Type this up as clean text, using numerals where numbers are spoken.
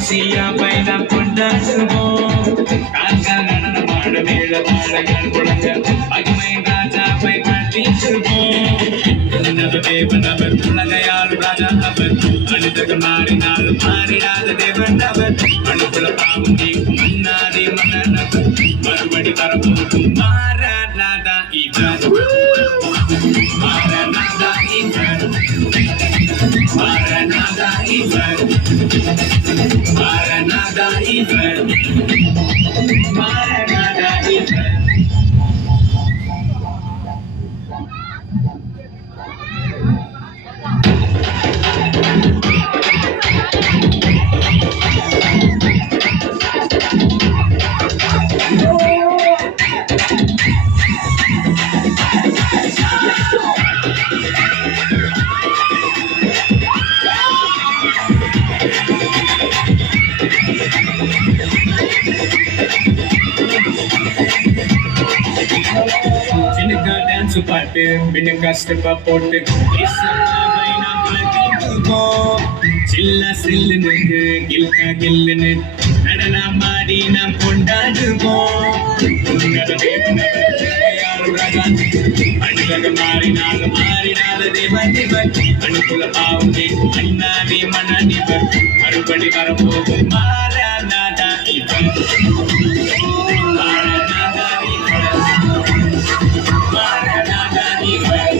ஆசியாவை நாம் கொண்டாடுவோம். கால்கள் நடனமாட மேல தாளங்கள் முழங்க மகிமை ராஜாவை வாழ்த்திடுவோம். தேவன் அவர் உலகையாளும் ராஜா அவர். மனிதர்கள் மாறினாலும் மாறிடாத தேவன் அவர். மனுக்குல பாவம் நீக்கும் மன்னாதி மன்னன் அவர். மறுபடி வரப்போகும் மாறாதா இவர். மாறாதா இவர். மாறாதா இவர். மாறாதா இவர். மாறாதா இவர். சின்னக்கா டான்ஸ் பாட்டு பின்னுக்கா ஸ்டெப்பா போட்டு இசையாவை நாம் வாழ்த்திடுவோம். சில்லா சில்லுன்னு கில்கா கில்லுன்னு நடனமாடி நாம் கொண்டாடுவோம். மனிதர்கள் மாறினாலும் மாறினாத தேவன் இவர். அனுகுல பாவம் நீக்கும் மன்னாதி மன்னன் இவர். மறுபடி வரப்போகும் மாறாதா இவர். மாறாதா இவர். மாறாதா இவர்.